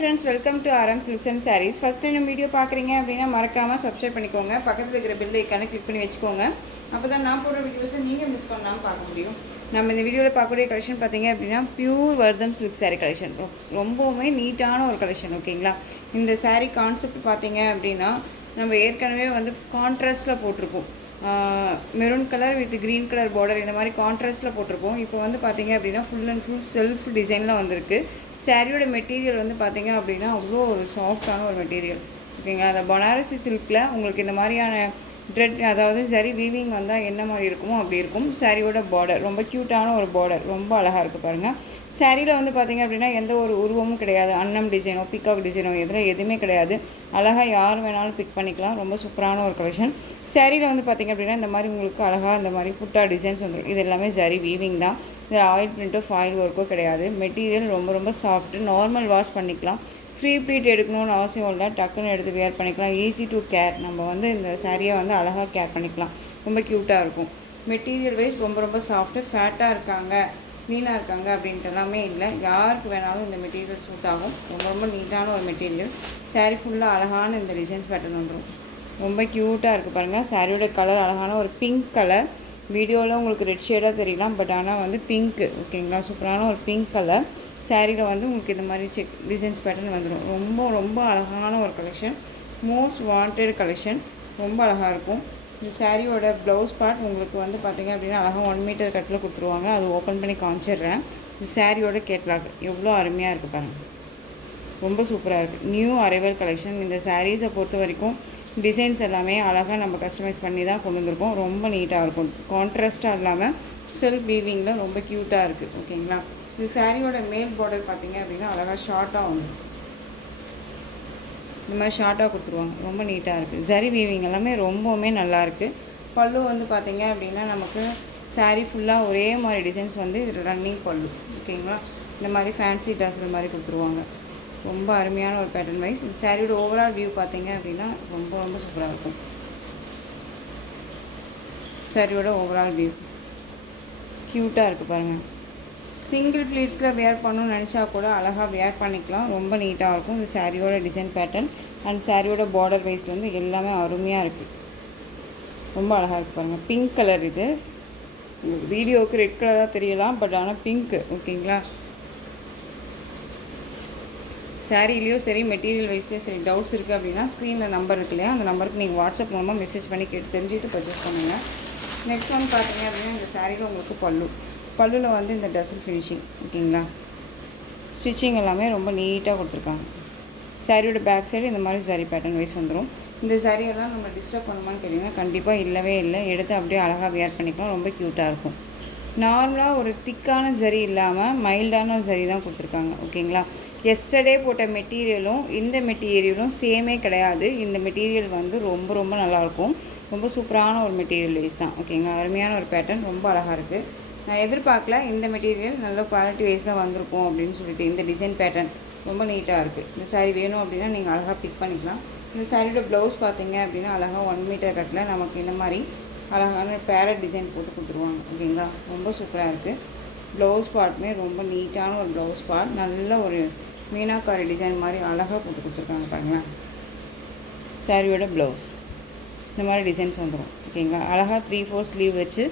friends, welcome to RM Silks and Sarees. First time video பார்க்குறீங்க அப்படின்னா மறக்காமல் subscribe பண்ணிக்கோங்க. பக்கத்தில் இருக்கிற பெல் ஐக்கானை கிளிக் பண்ணி வச்சுக்கோங்க. அப்போ தான் நான் போடுற வீடியோஸை நீங்கள் மிஸ் பண்ணாமல் பார்க்க முடியும். நம்ம இந்த வீடியோவில் பார்க்கக்கூடிய கலெக்ஷன் பார்த்தீங்க அப்படின்னா பியூர் வர்தம் சில்க் சாரீ கலெக்ஷன். ரொம்பவுமே நீட்டான ஒரு கலெக்ஷன். ஓகேங்களா, இந்த சாரீ கான்செப்ட் பார்த்தீங்க அப்படின்னா நம்ம ஏற்கனவே வந்து கான்ட்ராஸ்ட்டில் போட்டிருப்போம். Maroon colour with green colour border இந்த மாதிரி கான்ட்ராஸ்ட்டில் போட்டிருப்போம். இப்போ வந்து பார்த்தீங்க அப்படின்னா ஃபுல் அண்ட் ஃபுல் செல்ஃப் டிசைனில் வந்திருக்கு. சாரியோட மெட்டீரியல் வந்து பார்த்திங்க அப்படின்னா அவ்வளோ ஒரு சாஃப்டான ஒரு மெட்டீரியல். ஓகேங்களா, அந்த பனாரசி சில்கில் உங்களுக்கு இந்த மாதிரியான த்ரெட் அதாவது சரி வீவிங் வந்தால் என்ன மாதிரி இருக்குமோ அப்படி இருக்கும். சாரியோட பார்டர் ரொம்ப க்யூட்டான ஒரு பார்டர், ரொம்ப அழகாக இருக்குது பாருங்கள். சாரியில் வந்து பார்த்திங்க அப்படின்னா எந்த ஒரு உருவமும் கிடையாது. அன்னம் டிசைனோ பிக்காக் டிசைனோ எதுவுமே கிடையாது. அழகாக யார் வேணாலும் பிக் பண்ணிக்கலாம். ரொம்ப சூப்பரான ஒரு கலெக்ஷன். சாரியில் வந்து பார்த்திங்க அப்படின்னா இந்த மாதிரி உங்களுக்கு அழகாக இந்த மாதிரி புட்டா டிசைன்ஸ் வந்துடும். இது எல்லாமே சரி வீவிங் தான். இது ஆயில் பிரிண்ட்டோ ஃபாயில் ஒர்க்கோ கிடையாது. மெட்டீரியல் ரொம்ப ரொம்ப சாஃப்ட்டு. நார்மல் வாஷ் பண்ணிக்கலாம். ஃப்ரீ ப்ளீட் எடுக்கணும்னு அவசியம் இல்லை. டக்குன்னு எடுத்து வேர் பண்ணிக்கலாம். Easy to care. நம்ம வந்து இந்த சாரியை வந்து அழகாக கேர் பண்ணிக்கலாம். ரொம்ப க்யூட்டாக இருக்கும். மெட்டீரியல் வைஸ் ரொம்ப ரொம்ப சாஃப்ட்டு. ஃபேட்டாக இருக்காங்க, க்ளீனாக இருக்காங்க அப்படின்ட்டு எல்லாமே இல்லை. யாருக்கு வேணாலும் இந்த மெட்டீரியல் சூட் ஆகும். ரொம்ப ரொம்ப நீட்டான ஒரு மெட்டீரியல். சாரீ ஃபுல்லாக அழகான இந்த டிசைன்ஸ் பேட்டர்ன் வந்துடும். ரொம்ப க்யூட்டாக இருக்குது பாருங்கள். சாரியோட கலர் அழகான ஒரு பிங்க் கலர். வீடியோவில் உங்களுக்கு ரெட் ஷேடாக தெரியலாம், பட் ஆனால் வந்து பிங்க்கு. ஓகேங்களா, சூப்பரான ஒரு பிங்க் கலர். சாரியில் வந்து உங்களுக்கு இந்த மாதிரி செக் டிசைன்ஸ் பேட்டர்ன் வந்துடும். ரொம்ப ரொம்ப அழகான ஒரு கலெக்ஷன். Most wanted collection. ரொம்ப அழகாக இருக்கும். இந்த சாரியோட ப்ளவுஸ் பார்ட் உங்களுக்கு வந்து பார்த்திங்க அப்படின்னா அழகாக 1 மீட்டர் கட்டில் கொடுத்துருவாங்க. அது ஓப்பன் பண்ணி காமிச்சிடுறேன். இந்த சாரியோட கேட்லாக் எவ்வளோ அருமையாக இருக்குது பாருங்கள். ரொம்ப சூப்பராக இருக்குது. New arrival collection. இந்த சாரீஸை பொறுத்த வரைக்கும் டிசைன்ஸ் எல்லாமே அழகாக நம்ம கஸ்டமைஸ் பண்ணி தான் கொண்டு வந்திருக்கோம். ரொம்ப நீட்டாக இருக்கும். கான்ட்ராஸ்ட்டாக இல்லாமல் செல்ஃப் வீவிங்கில் ரொம்ப க்யூட்டாக இருக்குது. ஓகேங்களா, இந்த சாரியோட மேல் பார்டர் பார்த்திங்க அப்படின்னா அழகாக ஷார்ட்டாக வந்துடும். இந்த மாதிரி ஷார்ட்டாக கொடுத்துருவாங்க. ரொம்ப நீட்டாக இருக்குது. சரி வீவிங் எல்லாமே ரொம்பவுமே நல்லாயிருக்கு. பல்லு வந்து பார்த்திங்க அப்படின்னா நமக்கு சாரீ ஃபுல்லாக ஒரே மாதிரி டிசைன்ஸ் வந்து ரன்னிங் பல்லு. ஓகேங்களா, இந்த மாதிரி ஃபேன்சி ட்ரெஸ்ஸில் மாதிரி கொடுத்துருவாங்க. ரொம்ப அருமையான ஒரு பேட்டர்ன் வைஸ். இந்த சாரியோட ஓவரால் வியூ பார்த்திங்க அப்படின்னா ரொம்ப ரொம்ப சூப்பராக இருக்கும். சாரியோட ஓவரால் வியூ க்யூட்டாக இருக்குது பாருங்கள். சிங்கிள் ஃப்ளீட்ஸில் வேர் பண்ணணும்னு நினச்சா கூட அழகாக வேர் பண்ணிக்கலாம். ரொம்ப நீட்டாக இருக்கும். இந்த சாரியோட டிசைன் பேட்டர்ன் அண்ட் சாரியோட பார்டர் வைஸில் வந்து எல்லாமே அருமையாக இருக்குது. ரொம்ப அழகாக இருக்குது பாருங்கள். Pink colour. இது வீடியோவுக்கு ரெட் கலராக தெரியலாம், பட் ஆனால் பிங்க்கு. ஓகேங்களா, சாரிலையோ சரி மெட்டீரியல் வைஸ்லேயும் சரி டவுட்ஸ் இருக்குது அப்படின்னா ஸ்க்ரீனில் நம்பர் இருக்கு இல்லையா, அந்த நம்பருக்கு நீங்கள் வாட்ஸ்அப் மூலமாக மெசேஜ் பண்ணி கேட்டு தெரிஞ்சுட்டு பர்ச்சேஸ் பண்ணுங்கள். நெக்ஸ்ட் ஒன் பார்த்தீங்க அப்படின்னா இந்த சாரியில் உங்களுக்கு பல்லுவில் வந்து இந்த டசல் ஃபினிஷிங். ஓகேங்களா, ஸ்டிச்சிங் எல்லாமே ரொம்ப நீட்டாக கொடுத்துருக்காங்க. சாரியோட பேக் சைடு இந்த மாதிரி சாரீ பேட்டர்ன் வைஸ் வந்துடும். இந்த சாரியெல்லாம் நம்ம டிஸ்டர்ப் பண்ணுமான்னு கேட்டிங்கன்னா கண்டிப்பாக இல்லவே இல்லை. எடுத்து அப்படியே அழகாக வேர் பண்ணிக்கலாம். ரொம்ப க்யூட்டாக இருக்கும். நார்மலாக ஒரு திக்கான சரி இல்லாமல் மைல்டான சரி தான் கொடுத்துருக்காங்க. ஓகேங்களா, எஸ்டர்டே போட்ட மெட்டீரியலும் இந்த மெட்டீரியலும் சேமே கிடையாது. இந்த மெட்டீரியல் வந்து ரொம்ப ரொம்ப நல்லாயிருக்கும். ரொம்ப சூப்பரான ஒரு மெட்டீரியல் வைஸ் தான். ஓகேங்களா, அருமையான ஒரு பேட்டர்ன். ரொம்ப அழகாக இருக்குது. நான் எதிர்பார்க்கல இந்த மெட்டீரியல் நல்ல குவாலிட்டி வைஸ் தான் வந்திருக்கும் அப்படின்னு சொல்லிட்டு. இந்த டிசைன் பேட்டர்ன் ரொம்ப நீட்டாக இருக்குது. இந்த சாரீ வேணும் அப்படின்னா நீங்கள் அழகாக பிக் பண்ணிக்கலாம். இந்த சாரியோட ப்ளவுஸ் பார்த்தீங்க அப்படின்னா அழகாக 1 மீட்டர் கட்டில் நமக்கு இந்த மாதிரி அழகான பேரட் டிசைன் போட்டு கொடுத்துருவாங்க. ஓகேங்களா, ரொம்ப சூப்பராக இருக்குது. ப்ளவுஸ் பார்ட்டுமே ரொம்ப நீட்டான ஒரு ப்ளவுஸ் பார்ட். நல்ல ஒரு மீனாக்காரி டிசைன் மாதிரி அழகாக போட்டு கொடுத்துருக்காங்க பாருங்களேன். சாரியோட ப்ளவுஸ் இந்த மாதிரி டிசைன்ஸ் வந்துடும். ஓகேங்களா, அழகாக 3/4 ஸ்லீவ் வச்சு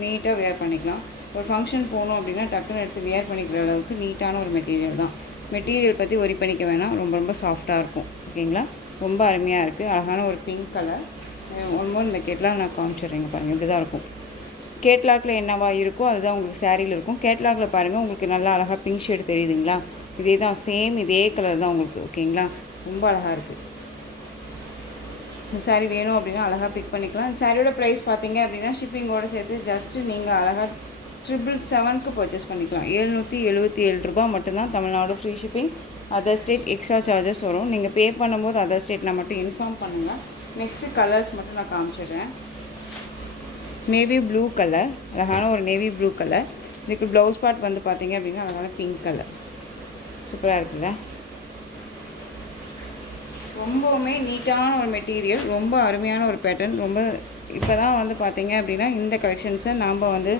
நீட்டாக வேர் பண்ணிக்கலாம். ஒரு ஃபங்க்ஷன் போகணும் அப்படின்னா டக்குன்னு எடுத்து வேர் பண்ணிக்கிற அளவுக்கு நீட்டான ஒரு மெட்டீரியல் தான். மெட்டீரியல் பற்றி ஒரி பண்ணிக்க வேணாம். ரொம்ப ரொம்ப சாஃப்டாக இருக்கும். ஓகேங்களா, ரொம்ப அருமையாக இருக்குது. அழகான ஒரு பிங்க் கலர். ஒன்று இந்த கேட்லாக் நான் காமிச்சிடுறேங்க பாருங்கள். இப்படி தான் இருக்கும். கேட்லாக்கில் என்னவா இருக்கோ அதுதான் உங்களுக்கு சாரியில் இருக்கும். கேட்லாக்கில் பாருங்கள் உங்களுக்கு நல்லா அழகாக பிங்க் ஷேடு தெரியுதுங்களா. இதே தான், சேம் இதே கலர் தான் உங்களுக்கு. ஓகேங்களா, ரொம்ப அழகாக இருக்குது. இந்த சாரீ வேணும் அப்படின்னா அழகாக பிக் பண்ணிக்கலாம். இந்த சாரியோட ப்ரைஸ் பார்த்தீங்க அப்படின்னா ஷிப்பிங்கோடு சேர்த்து ஜஸ்ட்டு நீங்கள் அழகாக 777க்கு பர்ச்சேஸ் பண்ணிக்கலாம். 777 ரூபா மட்டும்தான். Tamil Nadu free shipping. Other state extra charges வரும். நீங்கள் பே பண்ணும்போது அதர் ஸ்டேட்டில் மட்டும் இன்ஃபார்ம் பண்ணுங்கள். நெக்ஸ்ட்டு கலர்ஸ் மட்டும் நான் காமிச்சிடுறேன். நேவி ப்ளூ கலர், அழகான ஒரு நேவி ப்ளூ கலர். இதுக்கு ப்ளவுஸ் பார்ட் வந்து பார்த்திங்க அப்படின்னா அழகான பிங்க் கலர். சூப்பராக இருக்குல்ல. ரொம்பவுமே நீட்டான ஒரு மெட்டீரியல். ரொம்ப அருமையான ஒரு பேட்டர்ன். ரொம்ப இப்போ தான் வந்து பார்த்திங்க அப்படின்னா இந்த கலெக்ஷன்ஸை நாம் வந்து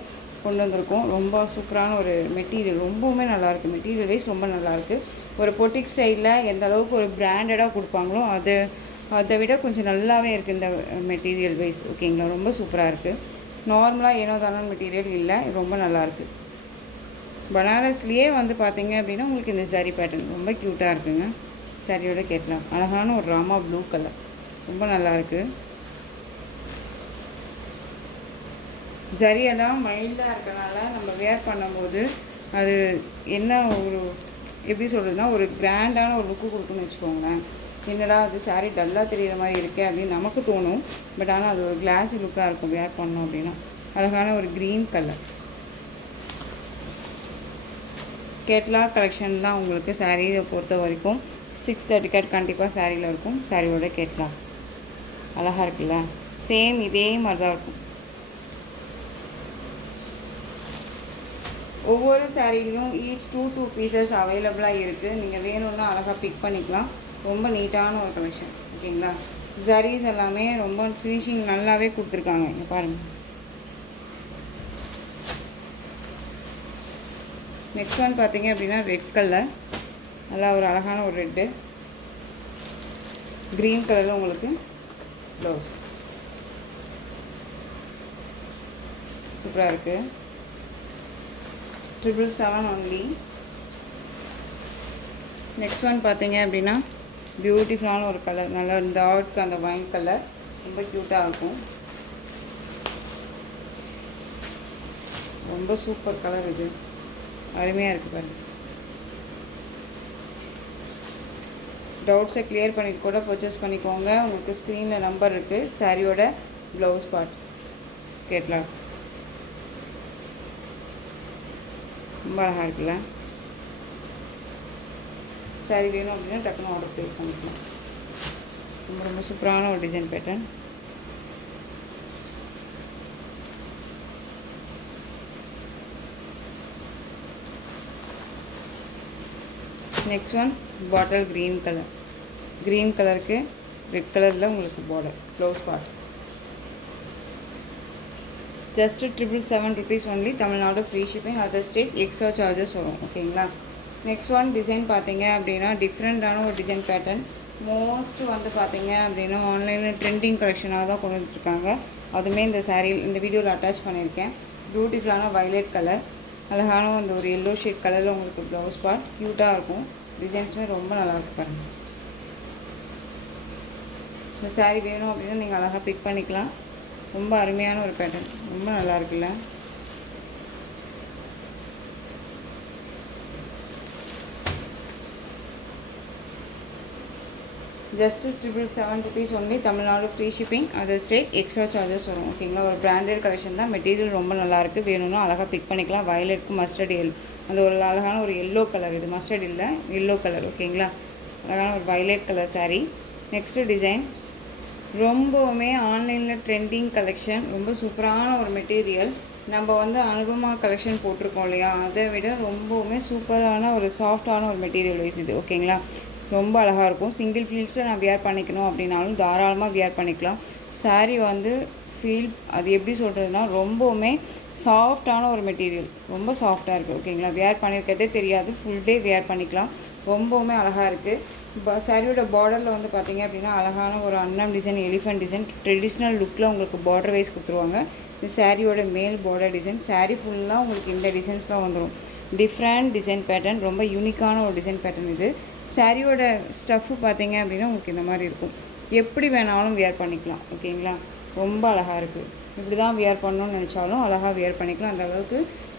கொண்டு வந்திருக்கோம். ரொம்ப சூப்பரான ஒரு மெட்டீரியல். ரொம்பவுமே நல்லாயிருக்கு. மெட்டீரியல் வைஸ் ரொம்ப நல்லாயிருக்கு. ஒரு பொட்டிக் ஸ்டைலில் எந்த அளவுக்கு ஒரு பிராண்டடாக கொடுப்பாங்களோ அதை விட கொஞ்சம் நல்லாவே இருக்குது இந்த மெட்டீரியல் வைஸ். ஓகேங்களா, ரொம்ப சூப்பராக இருக்குது. நார்மலாக ஏனோ தானோ மெட்டீரியல் இல்லை, ரொம்ப நல்லாயிருக்கு. பனாரஸ்லேயே வந்து பார்த்தீங்க அப்படின்னா உங்களுக்கு இந்த சாரீ பேட்டர்ன் ரொம்ப க்யூட்டாக இருக்குங்க. சாரியோட கேட்கலாம். அழகான ஒரு ராமா ப்ளூ கலர், ரொம்ப நல்லாயிருக்கு. ஜரியெல்லாம் மைல்டாக இருக்கனால நம்ம வேர் பண்ணும்போது அது என்ன ஒரு எப்படி சொல்கிறதுனா ஒரு கிராண்டான ஒரு லுக்கு கொடுக்குன்னு வச்சுக்கோங்களேன். என்னடா அது சாரீ டல்லாக தெரிகிற மாதிரி இருக்கே அப்படின்னு நமக்கு தோணும். பட் ஆனால் அது ஒரு கிளாஸி லுக்காக இருக்கும் வேர் பண்ணோம் அப்படின்னா. அழகான ஒரு க்ரீன் கலர் கேட்லாக் கலெக்ஷன் தான் உங்களுக்கு சாரீயை பொறுத்த வரைக்கும் 630 கேட் கண்டிப்பாக சாரியில் இருக்கும். சாரியோட கேட்லாக் அழகாக இருக்குல்ல, சேம் இதே மாதிரி தான் இருக்கும். ஒவ்வொரு சாரீலையும் ஈச் 2 பீசஸ் அவைலபிளாக இருக்குது. நீங்கள் வேணும்னா அழகாக பிக் பண்ணிக்கலாம். ரொம்ப நீட்டான ஒரு கலெக்ஷன். ஓகேங்களா, சாரீஸ் எல்லாமே ரொம்ப ஃபினிஷிங் நல்லாவே கொடுத்துருக்காங்க. இங்கே பாருங்கள். நெக்ஸ்ட் ஒன் பார்த்தீங்க அப்படின்னா ரெட் கலர், நல்லா ஒரு அழகான ஒரு ரெட்டு. க்ரீன் கலரில் உங்களுக்கு ப்ளவுஸ் சூப்பராக இருக்குது. 777 ஒன்லி. நெக்ஸ்ட் ஒன் பார்த்தீங்க அப்படின்னா பியூட்டிஃபுல்லான ஒரு கலர், நல்லா டார்க் அந்த வைன் கலர், ரொம்ப க்யூட்டாக இருக்கும். ரொம்ப சூப்பர் கலர், இது அருமையாக இருக்குது பாருங்கள். டவுட்ஸை கிளியர் பண்ணிட்டு கூட பர்ச்சேஸ் பண்ணிக்கோங்க. உங்களுக்கு ஸ்க்ரீனில் நம்பர் இருக்குது. சாரியோட ப்ளவுஸ் பார்ட் கேட்லாக் ரொம்ப அழகாக இருக்குல்ல. சாரி வேணும் அப்படின்னா டக்குன்னு ஆர்டர் ப்ளேஸ் பண்ணிக்கலாம். ரொம்ப ரொம்ப சூப்பரான ஒரு design pattern. Next one bottle green colour, green கலருக்கு ரெட் கலரில் உங்களுக்கு border close part. Just 777 rupees only. Tamil Nadu free shipping, other state extra charges வரும். ஓகேங்களா. நெக்ஸ்ட் ஒன் டிசைன் பார்த்தீங்க அப்படின்னா டிஃப்ரெண்ட்டான ஒரு டிசைன் பேட்டர்ன். மோஸ்ட் வந்து பார்த்தீங்க அப்படின்னா ஆன்லைனில் ட்ரெண்டிங் கலெக்ஷனாக தான் கொண்டு வந்துருக்காங்க. அதுவுமே இந்த சாரீ இந்த வீடியோவில் அட்டாச் பண்ணியிருக்கேன். பியூட்டிஃபுல்லான வயலட் கலர், அழகான அந்த ஒரு எல்லோ ஷேட் கலரில் உங்களுக்கு ப்ளவுஸ் பார்ட் க்யூட்டாக இருக்கும். டிசைன்ஸுமே ரொம்ப நல்லாயிருக்கு பாருங்கள். இந்த சாரீ வேணும் அப்படின்னா நீங்கள் அழகாக பிக் பண்ணிக்கலாம். ரொம்ப அருமையான ஒரு பேட்டர்ன், ரொம்ப நல்லா இருக்குல்ல. Just 777 rupees only. Tamil Nadu free shipping, other state extra charges வரும். ஓகேங்களா. ஒரு பிராண்டட் கலெக்ஷன் தான். மெட்டீரியல் ரொம்ப நல்லாயிருக்கு. வேணும்னா அழகாக பிக் பண்ணிக்கலாம். வயலட்டுக்கு மஸ்டர்ட் அந்த ஒரு அழகான ஒரு எல்லோ கலர், இது மஸ்டர்ட் இல்லை எல்லோ கலர். ஓகேங்களா, அழகான ஒரு violet colour sari. Next design ரொம்பவுமே ஆன்லைனில் ட்ரெண்டிங் கலெக்ஷன், ரொம்ப சூப்பரான ஒரு மெட்டீரியல். நம்ம வந்து அனுபமா கலெக்ஷன் போட்டிருக்கோம் இல்லையா, அதை விட ரொம்பவுமே சூப்பரான ஒரு சாஃப்டான ஒரு மெட்டீரியல் வைஸ் இது. ஓகேங்களா, ரொம்ப அழகாக இருக்கும். சிங்கிள் ஃபீல்ஸில் நான் வியர் பண்ணிக்கணும் அப்படின்னாலும் தாராளமாக வியர் பண்ணிக்கலாம். சாரீ வந்து ஃபீல் அது எப்படி சொல்கிறதுனா ரொம்பவுமே சாஃப்டான ஒரு மெட்டீரியல், ரொம்ப சாஃப்டாக இருக்குது. ஓகேங்களா, வியர் பண்ணியிருக்கிறதே தெரியாது. ஃபுல் டே வியர் பண்ணிக்கலாம். ரொம்பவுமே அழகாக இருக்குது. சாரியோட பார்டரில் வந்து பார்த்திங்க அப்படின்னா அழகான ஒரு அன்னம் டிசைன், எலிஃபென்ட் டிசைன், ட்ரெடிஷ்னல் லுக்கில் உங்களுக்கு பார்டர் வைஸ் கொடுத்துருவாங்க. இந்த சாரியோட மேல் பார்டர் டிசைன், சாரீ ஃபுல்லாக உங்களுக்கு இந்த டிசைன்ஸ்லாம் வந்துடும். டிஃப்ரெண்ட் டிசைன் பேட்டர்ன், ரொம்ப யூனிக்கான ஒரு டிசைன் பேட்டர்ன் இது. சாரியோட ஸ்டஃப்பு பார்த்திங்க அப்படின்னா உங்களுக்கு இந்த மாதிரி இருக்கும். எப்படி வேணாலும் வியர் பண்ணிக்கலாம். ஓகேங்களா, ரொம்ப அழகாக இருக்குது. இப்படி தான் வியர் பண்ணணும்னு நினச்சாலும் அழகாக வியர் பண்ணிக்கலாம். அந்த அளவுக்கு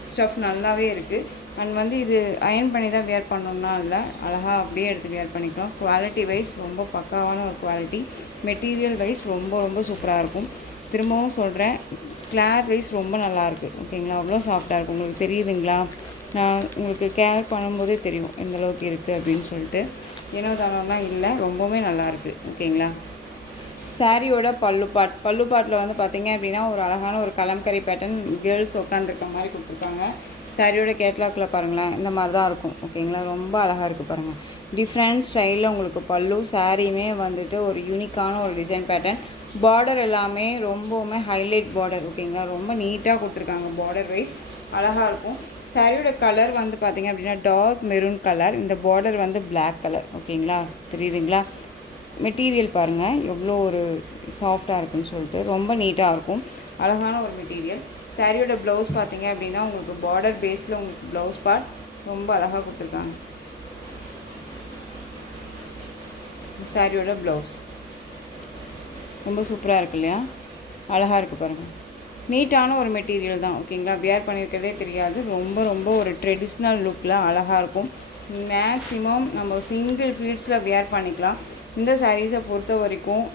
ஸ்டஃப் நல்லாவே இருக்குது. அண்ட் வந்து இது அயன் பண்ணி தான் வியர் பண்ணணும்னா இல்லை, அழகாக அப்படியே எடுத்து வியர் பண்ணிக்கலாம். குவாலிட்டி வைஸ் ரொம்ப பக்காவான ஒரு குவாலிட்டி. மெட்டீரியல் வைஸ் ரொம்ப ரொம்ப சூப்பராக இருக்கும். திரும்பவும் சொல்கிறேன், கிளாத் வைஸ் ரொம்ப நல்லாயிருக்கு. ஓகேங்களா, அவ்வளோ சாஃப்டாக இருக்கும். உங்களுக்கு தெரியுதுங்களா, நான் உங்களுக்கு கேர் பண்ணும்போதே தெரியும் எந்த அளவுக்கு இருக்குது அப்படின்னு சொல்லிட்டு. ஏனோ தானோலாம் இல்லை, ரொம்பவுமே நல்லாயிருக்கு. ஓகேங்களா. சாரியோட பல்லு பாட்டில் வந்து பார்த்திங்க அப்படின்னா ஒரு அழகான ஒரு கலம்கரி பேட்டர்ன், கேர்ள்ஸ் உட்காந்துருக்க மாதிரி கொடுத்துருக்காங்க. சாரியோட கேட்லாக்கில் பாருங்களேன், இந்த மாதிரி தான் இருக்கும். ஓகேங்களா, ரொம்ப அழகாக இருக்குது பாருங்கள். டிஃப்ரெண்ட் ஸ்டைலில் உங்களுக்கு பல்லு, சாரியுமே வந்துட்டு ஒரு யூனிக்கான ஒரு டிசைன் பேட்டர்ன். பார்டர் எல்லாமே ரொம்பவுமே ஹைலைட் பார்டர். ஓகேங்களா, ரொம்ப நீட்டாக கொடுத்துருக்காங்க. பார்டர் வைஸ் அழகாக இருக்கும். சாரியோட கலர் வந்து பார்த்திங்க அப்படின்னா டார்க் மெரூன் கலர், இந்த பார்டர் வந்து பிளாக் கலர். ஓகேங்களா, தெரியுதுங்களா? மெட்டீரியல் பாருங்கள் எவ்வளோ ஒரு சாஃப்டாக இருக்குன்னு சொல்லிட்டு, ரொம்ப நீட்டாக இருக்கும், அழகான ஒரு மெட்டீரியல். சாரியோட ப்ளவுஸ் பார்த்திங்க அப்படின்னா உங்களுக்கு பார்டர் பேஸில் உங்களுக்கு ப்ளவுஸ் பார்ட் ரொம்ப அழகாக கொடுத்துருக்காங்க. சாரியோட ப்ளவுஸ் ரொம்ப சூப்பராக இருக்கு இல்லையா, அழகாக இருக்குது பாருங்கள். நீட்டான ஒரு மெட்டீரியல் தான். ஓகேங்களா, வியர் பண்ணியிருக்கிறதே தெரியாது. ரொம்ப ரொம்ப ஒரு ட்ரெடிஷ்னல் லுக்கில் அழகாக இருக்கும். மேக்ஸிமம் நம்ம சிங்கிள் ஃப்ளீட்ஸில் வியர் பண்ணிக்கலாம். இந்த சாரீஸை பொறுத்த வரைக்கும்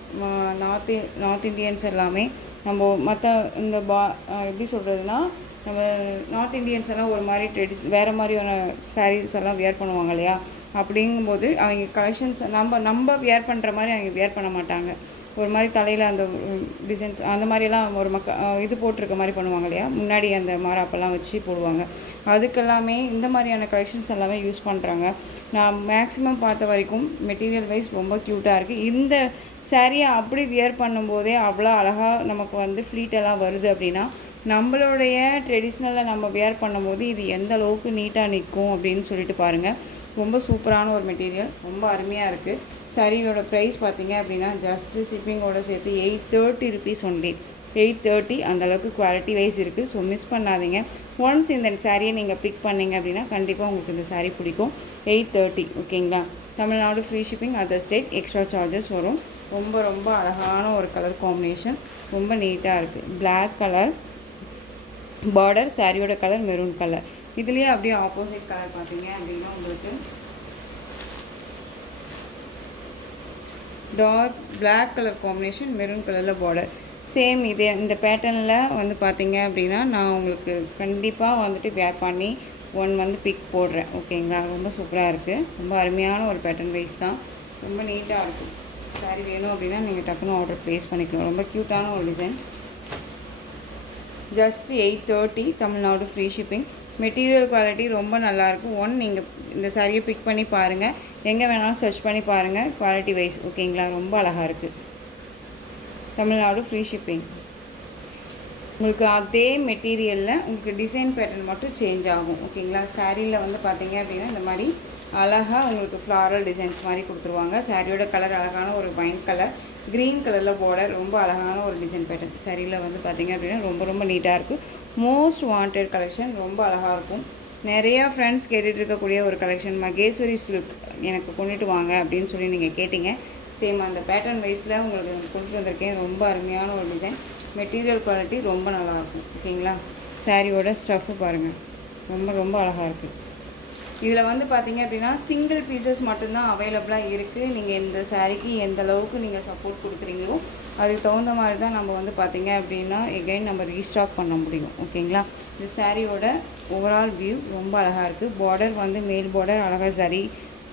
நார்த் இண்டியன்ஸ் எல்லாமே நம்ம மற்ற இந்த எப்படி சொல்கிறதுனா, நம்ம நார்த் இண்டியன்ஸ் எல்லாம் ஒரு மாதிரி வேறு மாதிரியான சாரீஸ் எல்லாம் வியர் பண்ணுவாங்க இல்லையா. அப்படிங்கும்போது அவங்க கலெக்ஷன்ஸ் நம்ம வியர் பண்ணுற மாதிரி அவங்க வியர் பண்ண மாட்டாங்க. ஒரு மாதிரி தலையில் அந்த டிசைன்ஸ் அந்த மாதிரிலாம் ஒரு இது போட்டிருக்க மாதிரி பண்ணுவாங்க இல்லையா, முன்னாடி அந்த மாராப்பெல்லாம் வச்சு போடுவாங்க. அதுக்கெல்லாமே இந்த மாதிரியான கலெக்ஷன்ஸ் எல்லாமே யூஸ் பண்ணுறாங்க. நான் மேக்ஸிமம் பார்த்த வரைக்கும் மெட்டீரியல் வைஸ் ரொம்ப க்யூட்டாக இருக்குது. இந்த சாரியை அப்படி வியர் பண்ணும்போதே அவ்வளோ அழகாக நமக்கு வந்து ஃப்ளீட்டெல்லாம் வருது அப்படின்னா, நம்மளுடைய ட்ரெடிஷ்னலில் நம்ம வியர் பண்ணும்போது இது எந்த அளவுக்கு நீட்டாக நிற்கும் அப்படின்னு சொல்லிட்டு பாருங்கள். ரொம்ப சூப்பரான ஒரு மெட்டீரியல், ரொம்ப அருமையாக இருக்குது. சாரியோட ப்ரைஸ் பார்த்தீங்க அப்படின்னா ஜஸ்ட்டு ஷிப்பிங்கோடு சேர்த்து 830 ருபீஸ் ஒன்லி. 830 அந்தளவுக்கு குவாலிட்டி வைஸ் இருக்குது. ஸோ மிஸ் பண்ணாதீங்க. ஒன்ஸ் இந்த சாரியை நீங்கள் பிக் பண்ணிங்க அப்படின்னா கண்டிப்பாக உங்களுக்கு இந்த சாரீ பிடிக்கும். 830. ஓகேங்களா, Tamil Nadu free shipping, other state extra charges வரும். ரொம்ப ரொம்ப அழகான ஒரு கலர் காம்பினேஷன், ரொம்ப நீட்டாக இருக்குது. பிளாக் கலர் பார்டர், சாரியோட கலர் மெரூன் கலர். இதுலேயே அப்படியே ஆப்போசிட் கலர் பார்த்தீங்க அப்படின்னா உங்களுக்கு dark black colour combination, maroon கலரில் பார்டர். சேம் இதே இந்த பேட்டர்னில் வந்து பார்த்தீங்க அப்படின்னா நான் உங்களுக்கு கண்டிப்பாக வந்துட்டு வேர் பண்ணி வந்து பிக் போடுறேன். ஓகேங்களா, ரொம்ப சூப்பராக இருக்குது. ரொம்ப அருமையான ஒரு பேட்டர்ன் வைஸ் தான், ரொம்ப நீட்டாக இருக்குது. சாரி வேணும் அப்படின்னா நீங்கள் டக்குன்னு ஆர்டர் ப்ளேஸ் பண்ணிக்கலாம். ரொம்ப க்யூட்டான ஒரு design. Just 830, Tamil Nadu free shipping. Material quality ரொம்ப நல்லாயிருக்கும். நீங்கள் இந்த சாரியை பிக் பண்ணி பாருங்கள், எங்கே வேணாலும் சர்ச் பண்ணி பாருங்கள் குவாலிட்டி வைஸ். ஓகேங்களா, ரொம்ப அழகாக இருக்குது. Tamil Nadu free shipping. உங்களுக்கு அதே மெட்டீரியலில் உங்களுக்கு டிசைன் பேட்டர்ன் மட்டும் சேஞ்ச் ஆகும். ஓகேங்களா, சாரியில் வந்து பார்த்தீங்க அப்படின்னா இந்த மாதிரி அழகாக உங்களுக்கு ஃப்ளாரல் டிசைன்ஸ் மாதிரி கொடுத்துருவாங்க. சாரியோட கலர் அழகான ஒரு வைன் கலர், க்ரீன் கலரில் பார்டர், ரொம்ப அழகான ஒரு டிசைன் பேட்டர்ன். சாரியில் வந்து பார்த்திங்க அப்படின்னா ரொம்ப ரொம்ப நீட்டாக இருக்குது. மோஸ்ட் வாண்டட் கலெக்ஷன், ரொம்ப அழகாக இருக்கும். நிறையா ஃப்ரெண்ட்ஸ் கேட்டுட்டு இருக்கக்கூடிய ஒரு கலெக்ஷன். மகேஸ்வரி சில்க் எனக்கு கொண்டுட்டு வாங்க அப்படின்னு சொல்லி நீங்கள் கேட்டிங்க. சேம் அந்த பேட்டர்ன் வைஸில் உங்களுக்கு கொண்டுட்டு வந்திருக்கேன். ரொம்ப அருமையான ஒரு டிசைன். மெட்டீரியல் குவாலிட்டி ரொம்ப நல்லாயிருக்கும். ஓகேங்களா, சாரியோட ஸ்டஃப்பு பாருங்கள், ரொம்ப ரொம்ப அழகாக இருக்குது. இதில் வந்து பார்த்திங்க அப்படின்னா சிங்கிள் பீசஸ் மட்டும்தான் அவைலபிளாக இருக்குது. நீங்கள் இந்த சாரீக்கு எந்த அளவுக்கு நீங்கள் சப்போர்ட் கொடுக்குறீங்களோ அதுக்கு தகுந்த மாதிரி தான் நம்ம வந்து பார்த்திங்க அப்படின்னா எகைன் நம்ம ரீஸ்டாக் பண்ண முடியும். ஓகேங்களா, இந்த சாரியோட ஓவரால் வியூ ரொம்ப அழகாக இருக்குது. பார்டர் வந்து மேல் பார்டர் அழகாக சரி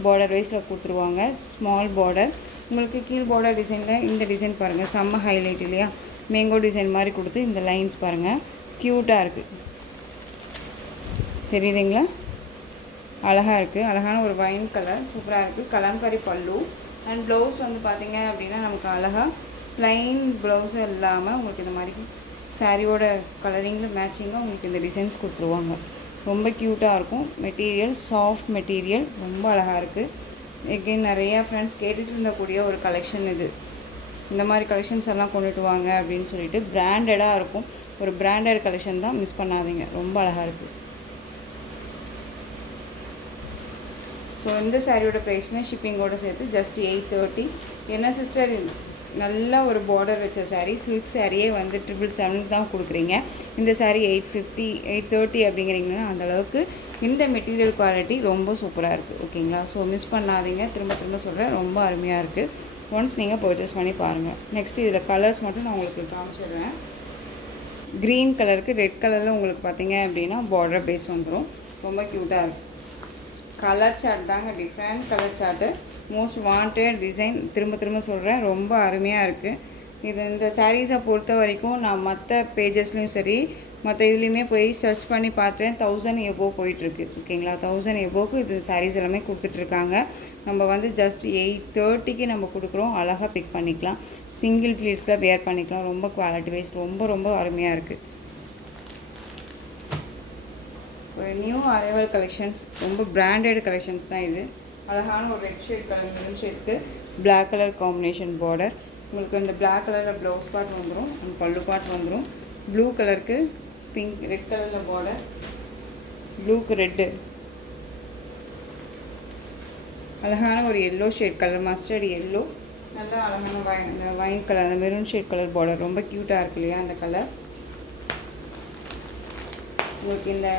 பார்டர் வைஸில் கொடுத்துருவாங்க. ஸ்மால் பார்டர் உங்களுக்கு கீழ் பார்டர் டிசைனில் இந்த டிசைன் பாருங்கள், செம்ம ஹைலைட் இல்லையா. மேங்கோ டிசைன் மாதிரி கொடுத்து இந்த லைன்ஸ் பாருங்கள், க்யூட்டாக இருக்குது. தெரியுதுங்களா, அழகாக இருக்குது. அழகான ஒரு வைன் கலர், சூப்பராக இருக்குது. கலம்காரி பல்லு அண்ட் ப்ளவுஸ் வந்து பார்த்திங்க அப்படின்னா நமக்கு அழகாக ப்ளைன் ப்ளவுஸு இல்லாமல் உங்களுக்கு இந்த மாதிரி சாரியோட கலரிங்கில் மேட்சிங்காக உங்களுக்கு இந்த டிசைன்ஸ் கொடுத்துருவாங்க. ரொம்ப க்யூட்டாக இருக்கும். மெட்டீரியல் சாஃப்ட் மெட்டீரியல், ரொம்ப அழகாக இருக்குது. எகெயின் நிறையா ஃப்ரெண்ட்ஸ் கேட்டுட்டு இருந்தக்கூடிய ஒரு கலெக்ஷன் இது. இந்த மாதிரி கலெக்ஷன்ஸ் எல்லாம் கொண்டுட்டு வாங்க அப்படின்னு சொல்லிட்டு பிராண்டடாக இருக்கும். ஒரு பிராண்டட் கலெக்ஷன் தான், மிஸ் பண்ணாதீங்க. ரொம்ப அழகாக இருக்குது. ஸோ இந்த சாரியோட ப்ரைஸ்மே ஷிப்பிங்கோடு சேர்த்து ஜஸ்ட் 830. என்ன சிஸ்டர், நல்ல ஒரு பார்டர் வச்ச சாரீ, சில்க் சாரியே வந்து 777 தான் கொடுக்குறீங்க. இந்த சாரீ 850 830 அப்படிங்கிறீங்கன்னா அந்தளவுக்கு இந்த மெட்டீரியல் குவாலிட்டி ரொம்ப சூப்பராக இருக்குது. ஓகேங்களா, ஸோ மிஸ் பண்ணாதீங்க. திரும்ப திரும்ப சொல்கிறேன், ரொம்ப அருமையாக இருக்குது. ஒன்ஸ் நீங்கள் பர்ச்சேஸ் பண்ணி பாருங்கள். நெக்ஸ்ட் இதில் கலர்ஸ் மட்டும் நான் உங்களுக்கு காமிச்சிடுறேன். க்ரீன் கலருக்கு ரெட் கலரில் உங்களுக்கு பார்த்தீங்க அப்படின்னா பார்டர் பேஸ் வந்துடும். ரொம்ப க்யூட்டாக இருக்குது. கலர் சார்ட் தாங்க, different colour chart, most wanted design. திரும்ப திரும்ப சொல்கிறேன், ரொம்ப அருமையாக இருக்குது. இது இந்த சாரீஸை பொறுத்த வரைக்கும் நான் மற்ற பேஜஸ்லேயும் சரி மற்ற இதுலேயுமே போய் சர்ச் பண்ணி பார்த்தேன். 1000 எபோ போயிட்டுருக்கு. ஓகேங்களா, 1000 எபோக்கு இது சாரீஸ் எல்லாமே கொடுத்துட்ருக்காங்க. நம்ம வந்து ஜஸ்ட் 830க்கு நம்ம கொடுக்குறோம். அழகாக பிக் பண்ணிக்கலாம், சிங்கிள் ப்ளீட்ஸில் வேர் பண்ணிக்கலாம். ரொம்ப குவாலிட்டி வைஸ் ரொம்ப ரொம்ப அருமையாக இருக்குது. ஒரு நியூ அரைவல் கலெக்ஷன்ஸ், ரொம்ப பிராண்டட் கலெக்ஷன்ஸ் தான் இது. அழகான ஒரு ரெட் ஷேட் கலர், மெரூன் ஷேட்க்கு பிளாக் கலர் காம்பினேஷன் பார்டர். உங்களுக்கு இந்த பிளாக் கலரில் ப்ளவுஸ் பார்ட் வந்துடும், அந்த பல்லு பார்ட் வந்துடும். ப்ளூ கலருக்கு பிங்க், ரெட் கலரில் பார்டர், ப்ளூக்கு ரெட்டு, அழகான ஒரு yellow shade colour, mustard yellow, நல்லா அழகான வைன் கலர், அந்த மெரூன் ஷேட் கலர் பார்டர், ரொம்ப க்யூட்டாக இருக்கு இல்லையா அந்த கலர். உங்களுக்கு இந்த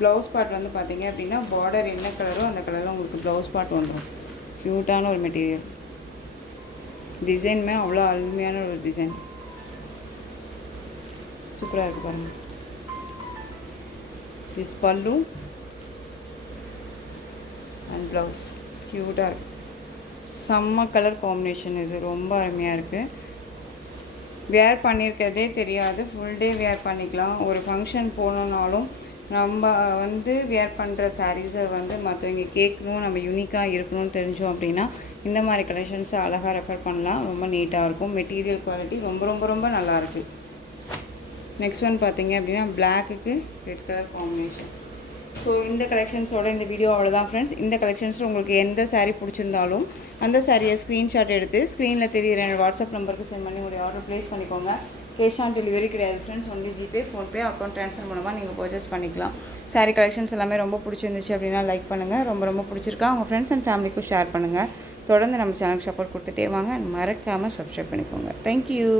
ப்ளவுஸ் பார்ட் வந்து பார்த்தீங்க அப்படின்னா பார்டர் என்ன கலரோ அந்த கலரில் உங்களுக்கு ப்ளவுஸ் பார்ட் வந்துடும். க்யூட்டான ஒரு மெட்டீரியல், டிசைனுமே அவ்வளோ அருமையான ஒரு டிசைன், சூப்பராக இருக்குது பாருங்கள். திஸ் பல்லு அண்ட் ப்ளவுஸ் க்யூட்டாக இருக்குது, செம்ம கலர் காம்பினேஷன், இது ரொம்ப அருமையாக இருக்குது. வேர் பண்ணியிருக்கிறதே தெரியாது, ஃபுல் டே வேர் பண்ணிக்கலாம். ஒரு ஃபங்க்ஷன் போனோன்னாலும் நம்ம வந்து வேர் பண்ணுற சாரீஸை வந்து மற்றவங்க கேட்கணும், நம்ம யூனிக்காக இருக்கணும்னு தெரிஞ்சோம் அப்படின்னா இந்த மாதிரி கலெக்ஷன்ஸை அழகாக ரெஃபர் பண்ணலாம். ரொம்ப நீட்டாக இருக்கும், மெட்டீரியல் குவாலிட்டி ரொம்ப ரொம்ப ரொம்ப நல்லாயிருக்கு. நெக்ஸ்ட் ஒன் பார்த்தீங்க அப்படின்னா பிளாக்குக்கு ரெட் கலர் காம்பினேஷன். ஸோ இந்த கலெக்ஷன்ஸோட இந்த வீடியோ அவ்வளோதான் ஃப்ரெண்ட்ஸ். இந்த கலெக்ஷன்ஸில் உங்களுக்கு எந்த சாரீ பிடிச்சிருந்தாலும் அந்த சாரியை ஸ்க்ரீன்ஷாட் எடுத்து ஸ்க்ரீனில் தெரியுற என்னோடய வாட்ஸ்அப் நம்பருக்கு சென்ட் பண்ணி உங்களுடைய ஆர்டர் ப்ளேஸ் பண்ணிக்கோங்க. கேஷ் ஆன் டெலிவரி கிடையாது friends, only GPay, PhonePe, account transfer மூலமாக நீங்கள் பர்ச்சேஸ் பண்ணிக்கலாம். சாரீ கலெக்ஷன்ஸ் எல்லாமே ரொம்ப பிடிச்சிருந்துச்சு அப்படின்னா லைக் பண்ணுங்கள், ரொம்ப ரொம்ப பிடிச்சிருக்கா உங்கள் ஃப்ரெண்ட்ஸ் அண்ட் ஃபேமிலிக்கும் ஷேர் பண்ணுங்கள். தொடர்ந்து நம்ம சேனலுக்கு சப்போர்ட் கொடுத்துட்டே வாங்க, மறக்காமல் சப்ஸ்கிரைப் பண்ணிக்கோங்க. தேங்க்யூ.